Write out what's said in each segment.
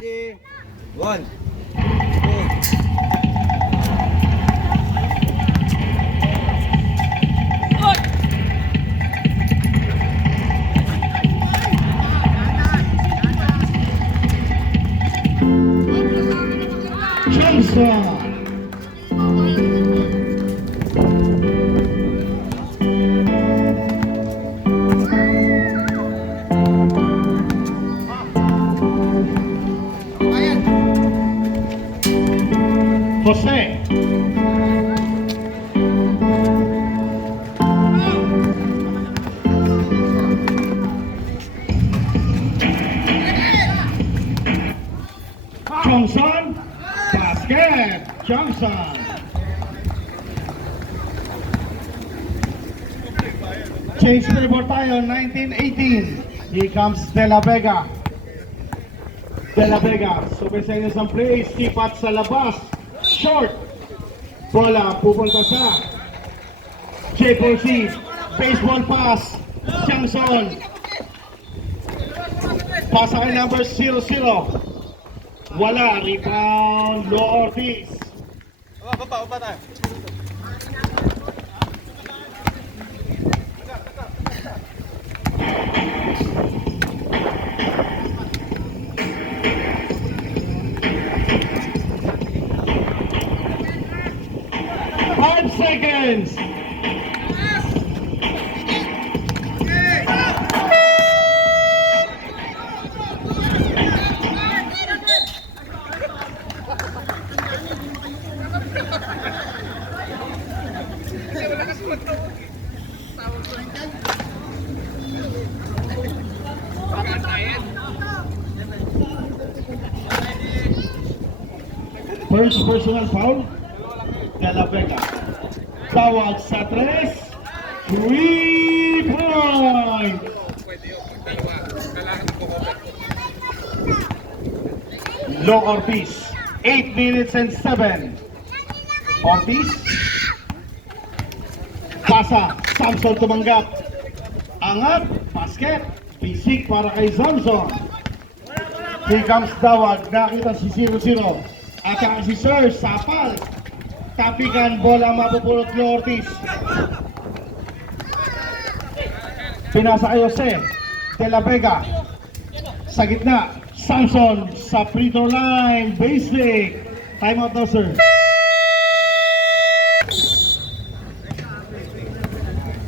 Ready? 1, 2. Johnson. Jose. Johnson. Basket. Johnson. Change flavor tayo, 1918. Here comes De La Vega. De La Vega. Subay sa inyo isang play. Skip at sa labas. Short. Bola pupunta sa J4C. Baseball pass. Johnson. Pasa kay number 00. Wala. Rebound. Lo Ortiz. Baba tayo. Seconds. First personal foul. De La Vega. Tawag sa 3. 3-point. Lo Ortiz. 8 minutes and 7. Ortiz. Pasa. Samson tumanggap. Angat. Basket. Pisik para kay Samson. Here comes Dawag. Nakita si 0-0. At saka si Sir. Sapal. Tapikan, bola mapupulot Lo Ortiz. Pinasa kay Jose. De La Vega. Sa gitna. Samson sa free throw line. Basic. Time out now, sir.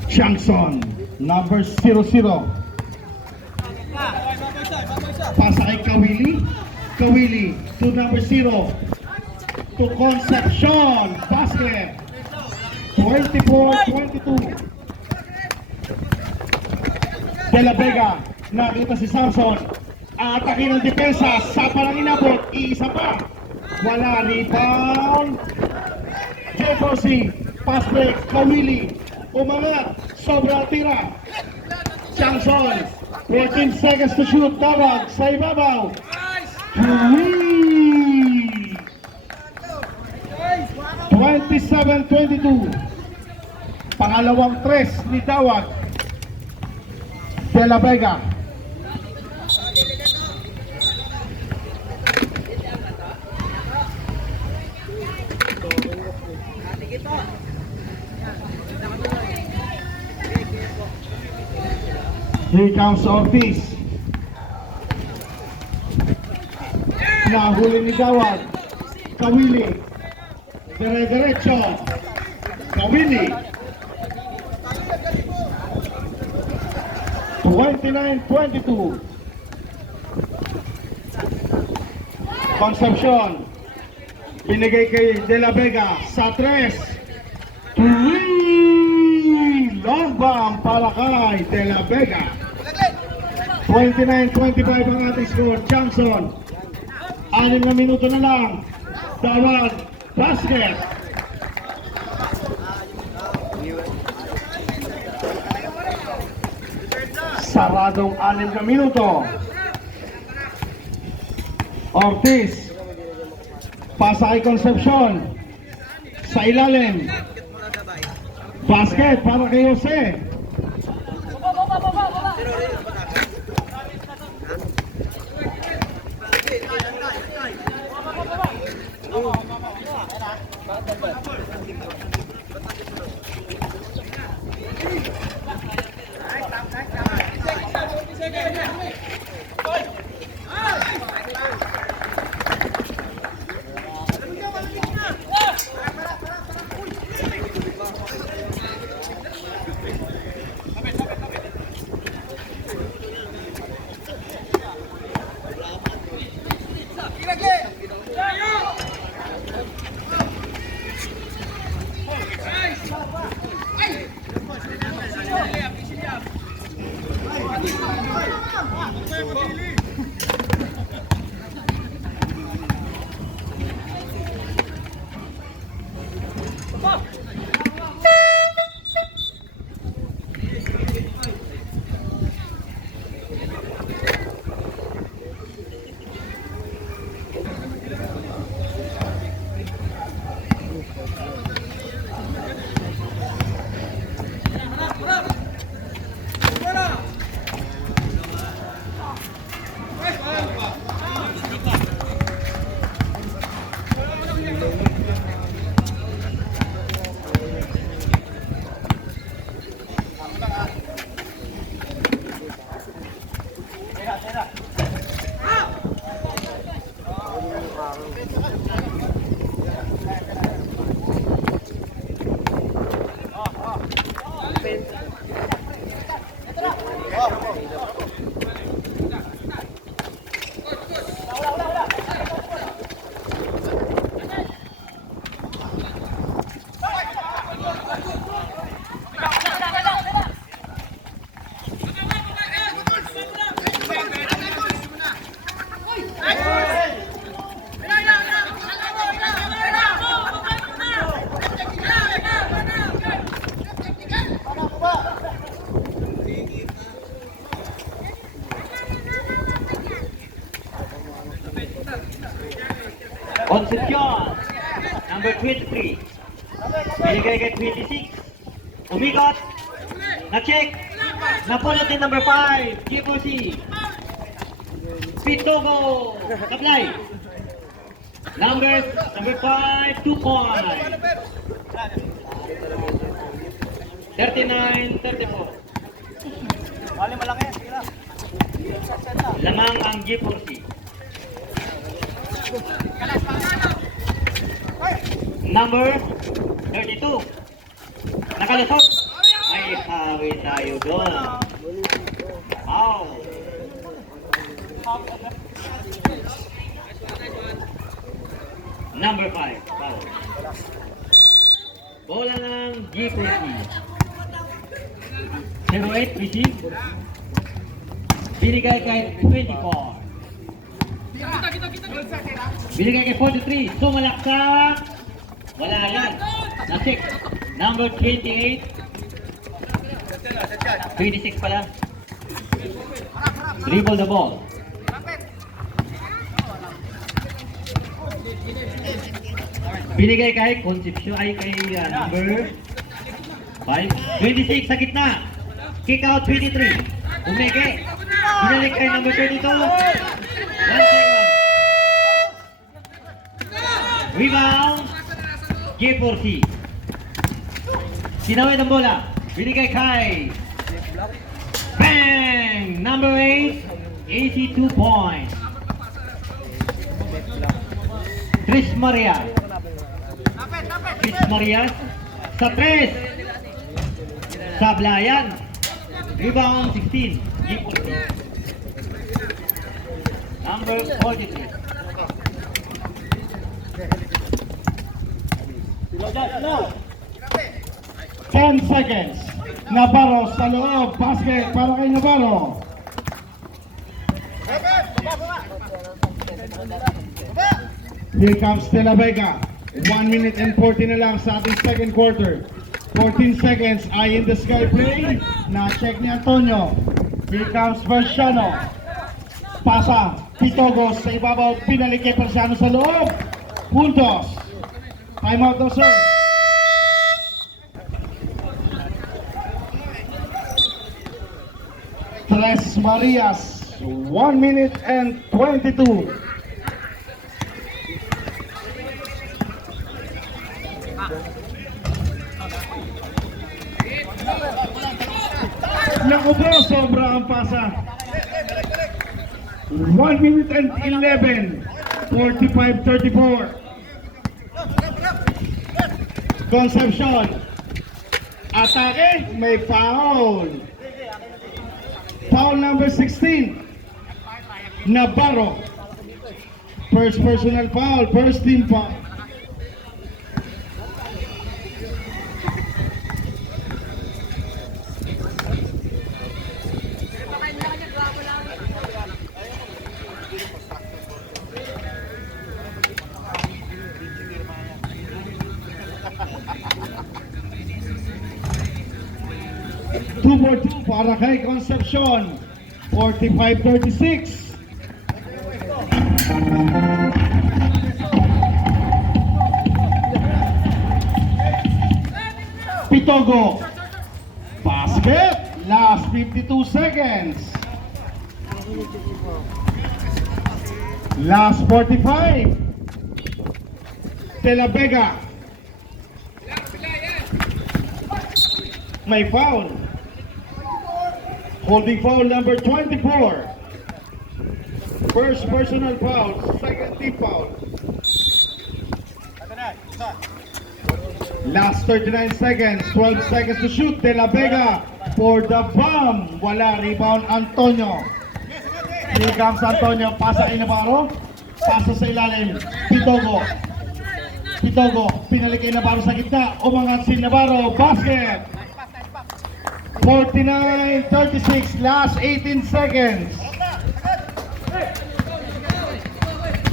Johnson. Number 00. Pasa kay Kawili. Kawili to number 0. To Concepcion. Basket. 24-22. De La Vega. Nakita si Samson. Atake ng depensa. Sapa lang inabot. Iisa pa. Wala. Rebound. J4C. Pass break. Kawili. Umangat. Sobra tira. Johnson. 14 seconds to shoot. Tawag sa ibabaw. 27-22. Pangalawang 3 ni Tawag. De La Vega. Here comes Ortiz. Nahuli ni Dawag. Kawili. Dire-diretso. Kawili. 29-22. Concepcion. Binigay kay De La Vega sa 3. 3. Long bomb para kay De La Vega. 29-25 ang ating score. Johnson. 6 na minuto na lang. Tawag. Basket. Saradong 6 na minuto. Ortiz. Pasa kay Concepcion. Sa ilalim. Basket para kay Jose. Concepcion, number 23. Binigay kay 26. Umikot. Na-check. Napulot din number 5. Giposi. Pitogo. Supply. Number 5, 2 points. 39-34. Bali malaki. Sige na. Lamang ang Giposi. Number 32. Nakalusot. Ay, hawi tayo doon. Wow. Number 5. Wow. Bola ng G40. 08 receive. Binigay kay 24. Binigay kay 43. Sumalaksak. Wala yan. Nasik. Number 28. 26 pala. Dribble the ball. Binigay kay Concepcion ay kay number 5. 26 sa gitna. Kick out 23. Umeke. Binalik kay number 32. 1 second. Rebound. G4C. Sinawid ang bola. Binigay kay bang! Number 8. 82 points. Tris Maria. Tris Maria sa 3. Sablayan. Rebound 16. G4C. Number 43. 10 seconds. Navarro sa loob. Basket para kay Navarro. Here comes De La Vega. 1 minute and 40 na lang sa ating second quarter. 14 seconds, eye in the sky play. Na-check ni Antonio. Here comes Versiano. Pasa, Pitogos sa ibabaw. Pinalik kay Versiano sa loob. Puntos. Time out daw, sir. Tres Marias. 1 minute and 22. Naku po, sobra ang pasa. 1 minute and 11. 45-34. Concepcion. Atake, may foul. Foul number 16. Navarro. First personal foul, first team foul. Two for two para kay Concepcion. 45-36. Pitogo. Basket. Last 52 seconds. Last 45. De La Vega. May foul. Holding foul number 24. First personal foul, second team foul. Last 39 seconds, 12 seconds to shoot. De La Vega for the bomb. Wala, rebound Antonio. Here comes Antonio, pasa kay Navarro. Pasa sa ilalim, Pitogo. Pitogo, pinalik kay Navarro sa gitna. Umangat si Navarro, basket. 49-36, last 18 seconds.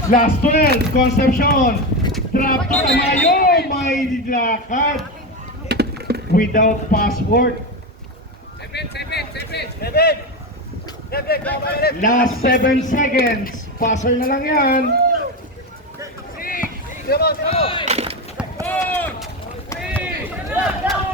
Last 12, Concepcion. Drop to Tamayo, may lakad. Without password. Last 7 seconds. Passer na lang yan. 6, 5, 4, 3,